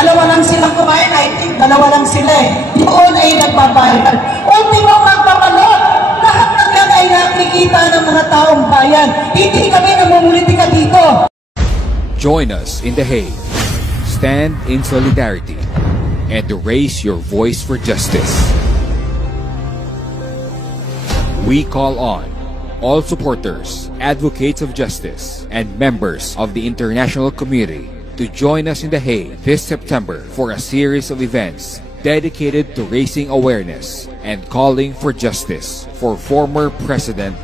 Dalawa lang silang kumain, I think dalawa lang sila eh. Doon ay nagbabayad. Ultimo magbabalot. Lahat ng yan ay nakikita ng mga taong bayan. Hindi kami namumulitika dito. Join us in The Hague. Stand in solidarity and raise your voice for justice. We call on all supporters, advocates of justice, and members of the international community to join us in The Hague this September for a series of events dedicated to raising awareness and calling for justice for former President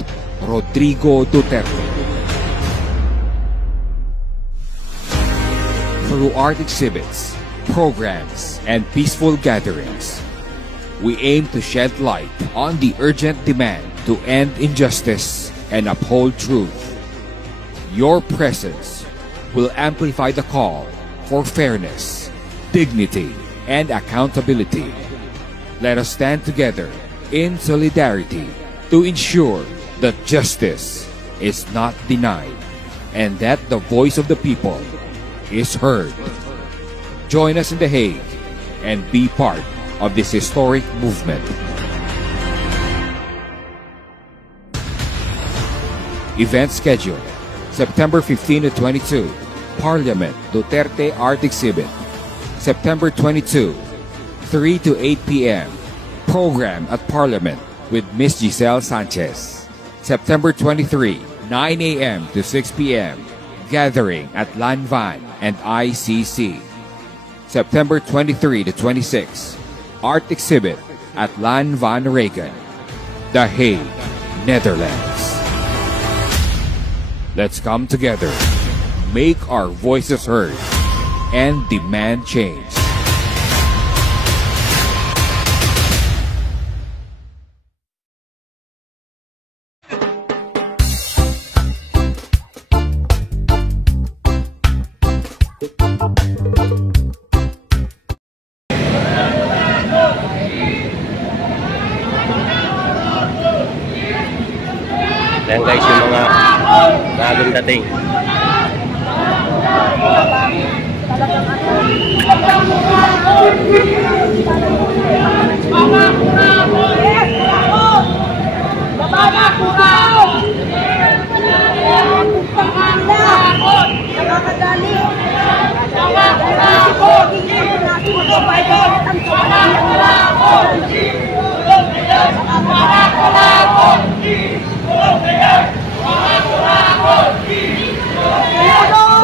Rodrigo Duterte. Through art exhibits, programs, and peaceful gatherings, we aim to shed light on the urgent demand to end injustice and uphold truth. Your presence will amplify the call for fairness, dignity, and accountability. Let us stand together in solidarity to ensure that justice is not denied and that the voice of the people is heard. Join us in The Hague and be part of this historic movement. Event schedule: September 15 to 22, Parliament Duterte Art Exhibit. September 22, 3 to 8 p.m., program at Parliament with Miss Giselle Sanchez. September 23, 9 a.m. to 6 p.m., gathering at Lanvan and ICC. September 23 to 26, art exhibit at Lanvan Reagan, The Hague, Netherlands. Let's come together, make our voices heard, and demand change. Ayan guys, yung mga bagong dating.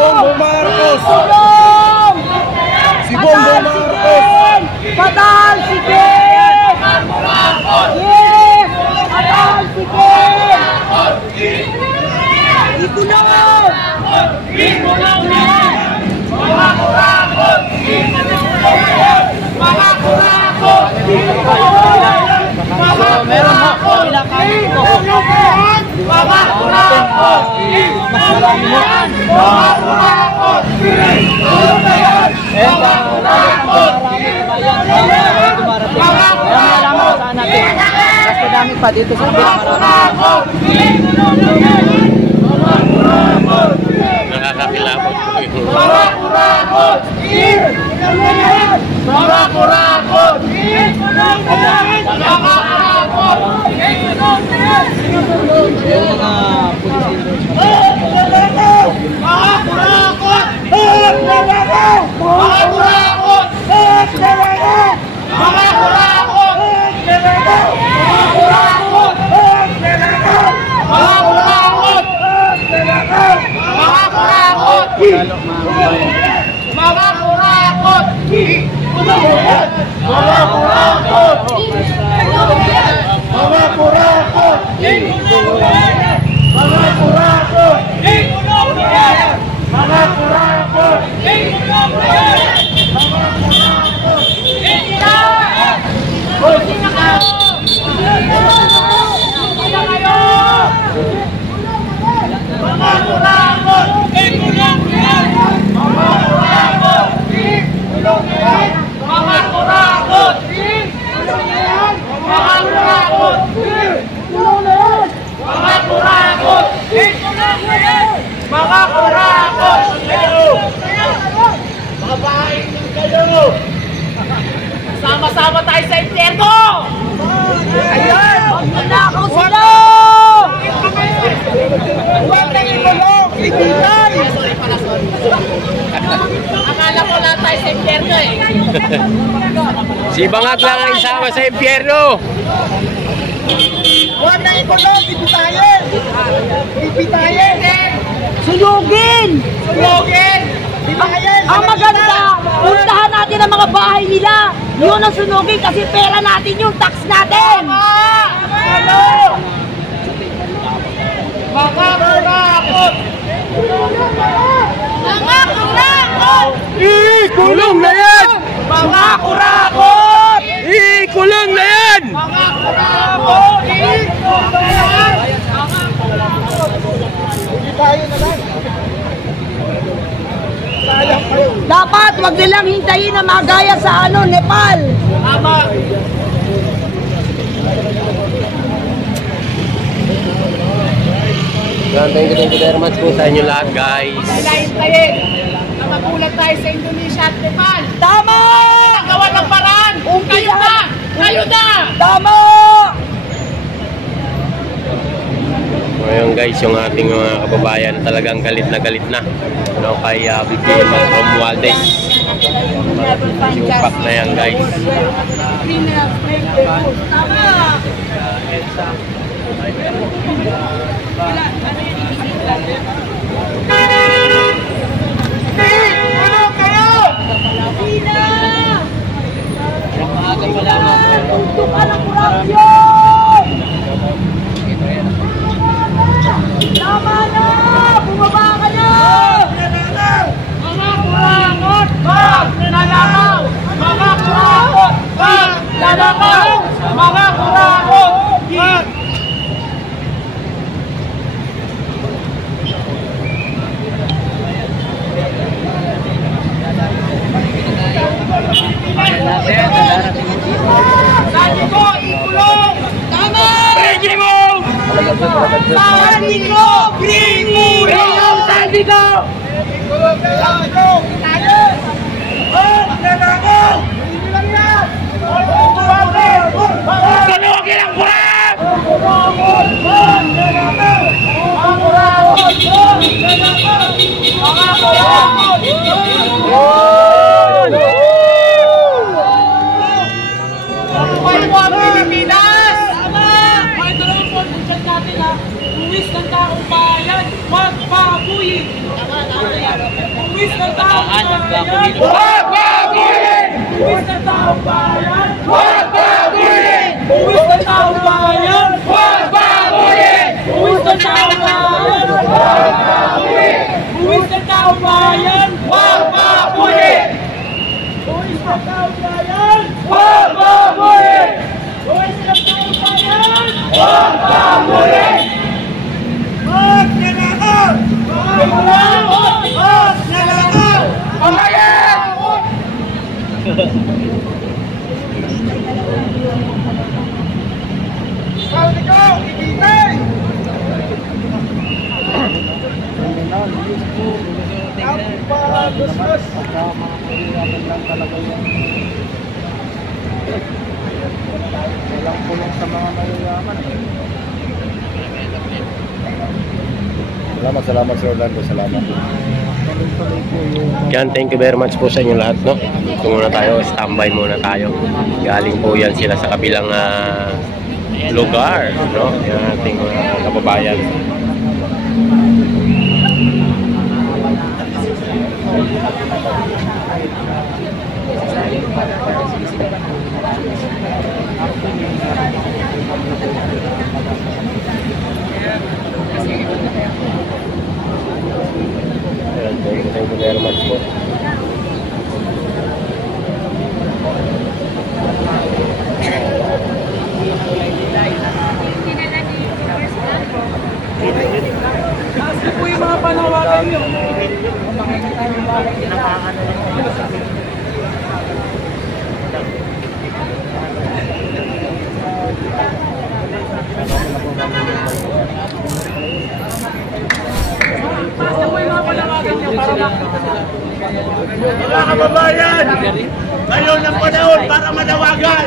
Bongbong Marcos! Si Bongbong Marcos! Padahal si Ken! Yes! Padahal si Ken! Ikulong! Ikulong na! Mga kurakot! Mga kurakot! Meron mo! Ilang kami ito! Mga kurakot! Mas marami mo! Mga kurakot! Mga kurakot! Mas madami pa dito sa marami. Nakakakilabot ko ito. Mga kurakot! Mga kurakot! Mga kurakot! Sama-sama tayo sa impyerno! Ayan! Magnanakaw sila! Huwag na ikulong! Ibigay! Akala ko lang tayo sa impyerno eh. Si Bangag lang ang isama sa impyerno. Huwag na ikulong! Ibitayin! Ibitayin! Suyugin! Suyugin! Ang maganda, puntahan natin ang mga bahay nila. Yun ang sunugin kasi pera natin yung tax natin. Mga kurakot! Mga kurakot! Ikulong na yan! Mga kurakot! Ikulong na yan! Mga kurakot! Ikulong na yan! Mga kurakot! Tayo na lang. Dapat wag nilang hintayin na magaya sa Nepal. Tama. Thank you very much po sa inyo lahat, guys. Hintayin na magulat tayo sa Indonesia at Nepal. Tama! Nagawa ng paraan. Kayo na! Kayo na! Tama! Ngayon guys, yung ating mga kababayan talagang galit na no, kay BBM at Romualdez. Siupak na yan guys. Tama na! Bumaba ka na! Mga kurakot! Wag nanakaw! Mga kurakot! Wag nanakaw! Mga kurakot! Wag! Sabi ko, ikulong! Tama! Pwede mo! Sabi ko! Bring mo! Sabi ko! Sabi ko! Tayo! Oh! Nanakaw! Hindi lang yan! Kanugin ang kurap! Nanakaw! Ang kurap! Nanakaw! Ang kurap! Buhay mo ang Pilipinas! Tama! Kahit dalawang konfusyon natin ha, buwis ng taong bayan, huwag babuyin! Buwis ng taong bayan, huwag babuyin! Buwis ng taong bayan, huwag babuyin! Buwis ng taong bayan, huwag babuyin! Buwis ng taong bayan, huwag babuyin! Buwis ng taong bayan, huwag babuyin! Buwis ng taong bayan, huwag babuyin! Buwis ng taong bayan, huwag babuyin! Huwag nanakaw! Huwag nanakaw! Huwag nanakaw! Pamayan! Sabi ko, ibigay! Ang pagustos! Walang pulong sa mga mayayaman. Salamat Sir Orlando, salamat. Yan, thank you very much po sa inyo lahat, no? Ito muna tayo, standby muna tayo. Galing po yan sila sa kabilang lugar, no? Yung ating kababayan. Thank you very much po. Kasi po yung mga panawagan nyo. Basta po yung mga panawagan nyo para mga kababayan, ngayon ang panahon para manawagan.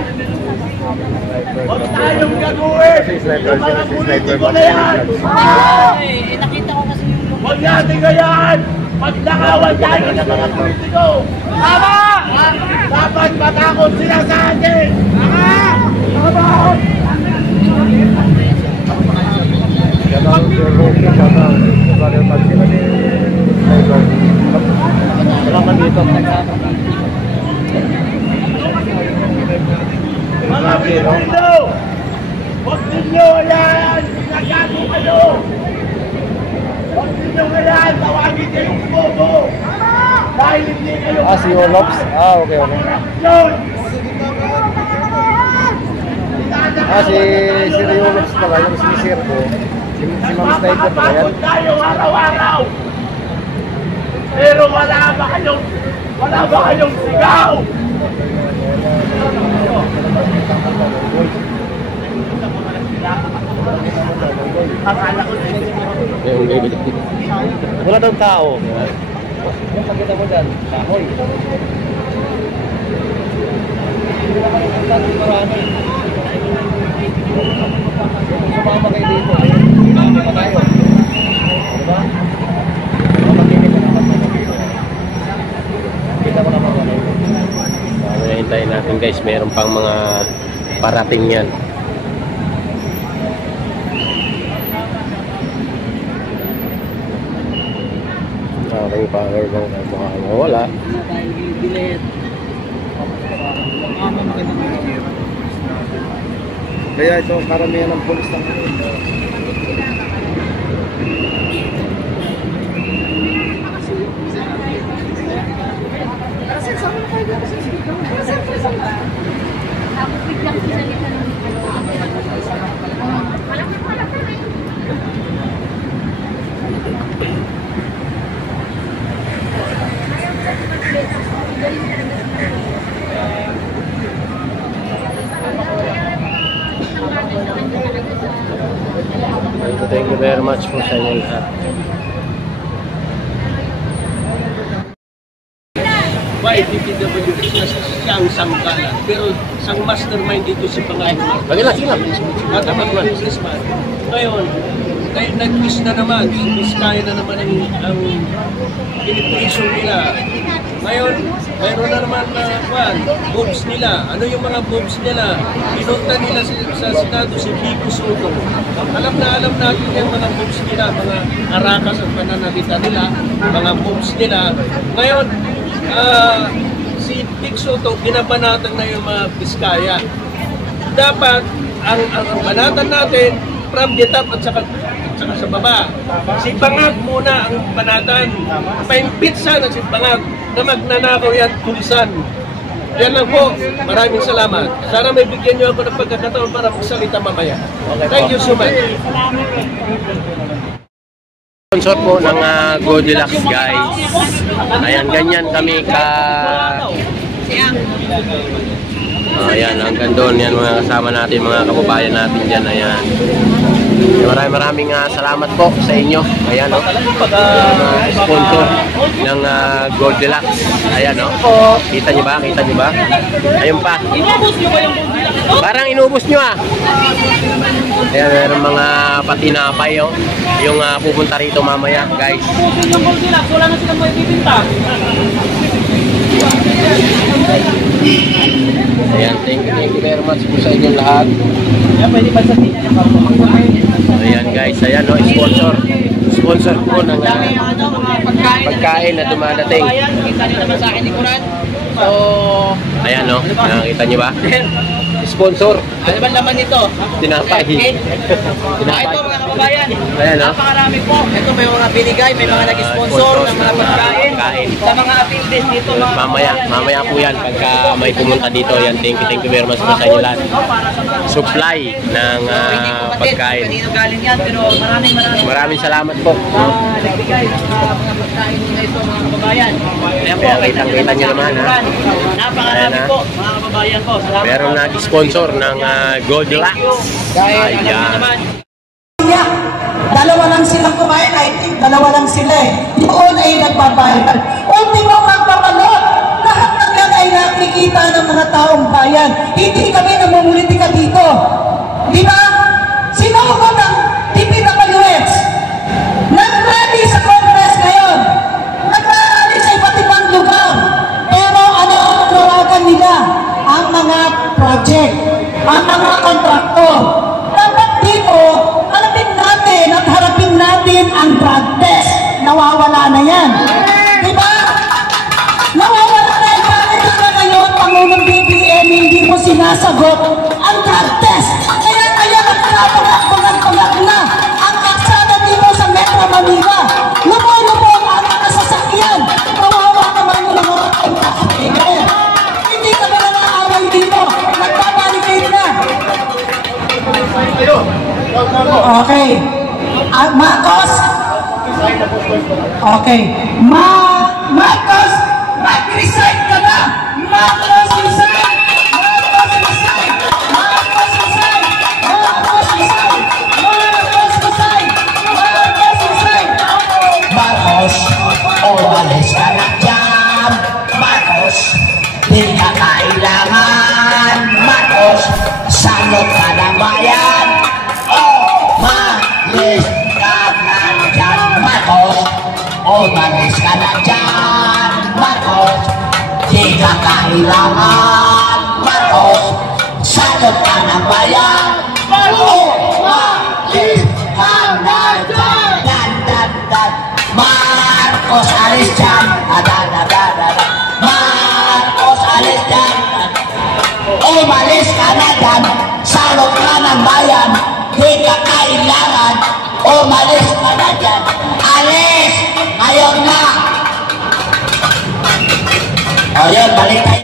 Huwag tayong gagawin yung mga politiko na yan. Huwag natin gayaan. Magnakawan tayo ng mga politiko. Tama! Dapat matakot sila sa atin. Tama! Mga Pilipino, huwag ninyo yan, nagago kayo. Huwag ninyo yan, tawagin kayong bobo. Dahil hindi kayo si Olops? Okay. Si Olops pala, yung sinisir ko. Si Ma'am Sniper pala yan. Mapapagod tayo araw-araw. Pero wala ba kayong sigaw? Wala daw tao. Yung pagkita mo dyan, kahoy. Marami. Sumama kayo dito. Marami pa tayo. Diba? Kita mo naman. Hintayin natin guys, meron pang mga parating yan. Aking power bank ang mukha wala. Kaya ito karamihan ng pulis na Thank you very much po sa inyo lahat. Why DPWH na siyang sangkalan, pero sang mastermind dito si Panginoon. Sige lang. Matapat man, businessman. Ngayon, nag-twist na naman, Biskaya na naman ang pinipresyon nila. Ngayon, mayroon na naman na boobs nila. Ano yung mga boobs nila? Pinunta nila sa Senado si Kiko Soto. Alam natin yung mga boobs nila, mga arakas ang pananalita nila, mga boobs nila. Ngayon, si Kiko Soto, binabanatan na yung mga Biskaya. Dapat, ang banatan natin, from the top at saka sa baba. Si Bangag muna ang banatan. Paimpit sana si Bangag na magnanakaw yan, tulisan. Yan lang po. Maraming salamat. Sana may bigyan nyo ako ng pagkakataon para magsalita mamaya. Thank you so much. Sponsor po ng Goldilocks guys. Ayan, ganyan kami ayan, hanggang doon yan mga kasama natin, mga kababayan natin dyan. Ayan. Maraming salamat po sa inyo. Ayan o, sponsor ng Goldilocks. Ayan o, kita nyo ba? Ayun pa. Parang inubos nyo Ayan, meron mga patinapay o, yung pupunta rito mamaya guys. Yung Goldilocks, wala na silang maibibinta. Ayan, thank you very much po sa inyo lahat. Ayan guys, ayan o, sponsor po ng pagkain na dumadating. Kita nyo naman sa akin ni Kuran. So, ayan o, nakakita nyo ba? Sponsor. ano ba laman nito? Tinapay. Ito mga kababayan. Ayan o. Napakarami po. Ito may mga binigay, may mga nag-sponsor ng mga pagkain. Sa mga attendants dito mga Mamaya po yan pagka may pumunta dito. Yan, thank you very much po sa inyo lahat. Supply ng pagkain. Kanino galing yan, pero Maraming salamat po. nagbigay ng mga pagkain na ito mga kababayan. Ayan po, Kitang-kita nyo naman napakarami po mga kababayan po. Salamat Meron po. nag-sponsor ng Goldilocks. Dahil alam Ayan. mo naman, Dalawa lang silang kumain, I think dalawa lang sila Doon ay nagbabayad. Ultimo magbabalot taong bayan. Hindi kami namumulitika dito. Di ba? Sinugod ang DPWH. Nag-rally sa Congress ngayon. Nag-rally sa iba't ibang lugar. Pero ano ang tawagan nila? Ang mga project, ang mga kontraktor. Dapat dito, harapin natin at harapin natin ang drug test. Nawawala na yan. Di ba? Nawawala na yan. Bakit na ngayon, Pangulong BBM, hindi mo sinasagot ang drug test? Kaya nagpapagak na ang aksada dito sa Metro Manila. Lumulubog ang mga sasakyan. Kawawa naman yung mga taxpayer. Hindi ka ba nangaaway dito? Nagpapaligid na. Okay. Marcos. Okay. Marcos, mag-resign ka na. Marcos, resign. Marcos, resign. Marcos, resign. Marcos, resign. Marcos, resign. Marcos, resign. Marcos, umalis ka na dyan. Marcos, di ka kailangan. Marcos, salot ka na bayan. Umalis ka na dyan. Marcos, umalis ka na dyan. Marcos, di ka kailangan. Marcos, salot ka na bayan. Umalis ka na dyan. Marcos, alis dyan. Marcos, alis dyan. Umalis ka na dyan. Salot ka ng bayan. Di ka kailangan. Umalis ka na dyan. Alis! Ngayon na! O yun, balik tayo.